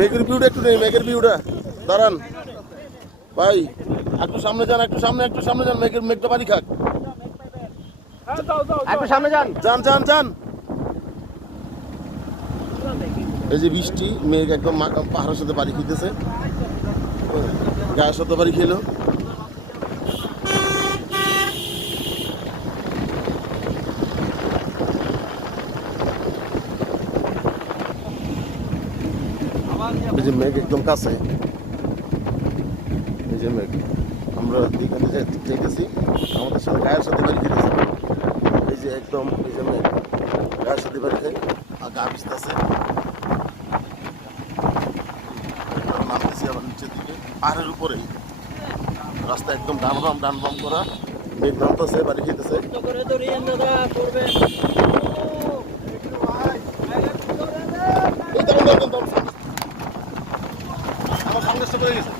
মেঘের ভিউটা একটু নেই, মেঘের ভিউটা দাঁড়ান ভাই, একটু সামনে যান, একটু সামনে যান, মেঘটা বাড়ি খাক, একটু সামনে যান। যান। এই যে বৃষ্টি, মেঘ একদম পাহাড়ের সাথে বাড়ি খেতেছে, গায়ের সাথে বাড়ি খেলো। এই যে মেঘ একদম কাছে, এই যে মেঘ, আমরা এখানে যেতেছি, আমাদের সাথে গায়ের সাথে বাড়ি খেতেছে। এই যে একদম, এই যে মেঘ গায়ের সাথে বাড়ি খাই আর গা ভিজতেছে। নামতেছি আবার নিচের দিকে, পাহাড়ের উপরেই রাস্তা একদম ডান বাম করা, মেঘ নামতেছে, বাড়ি খেতেছে। আমার সামনে করে গেছে।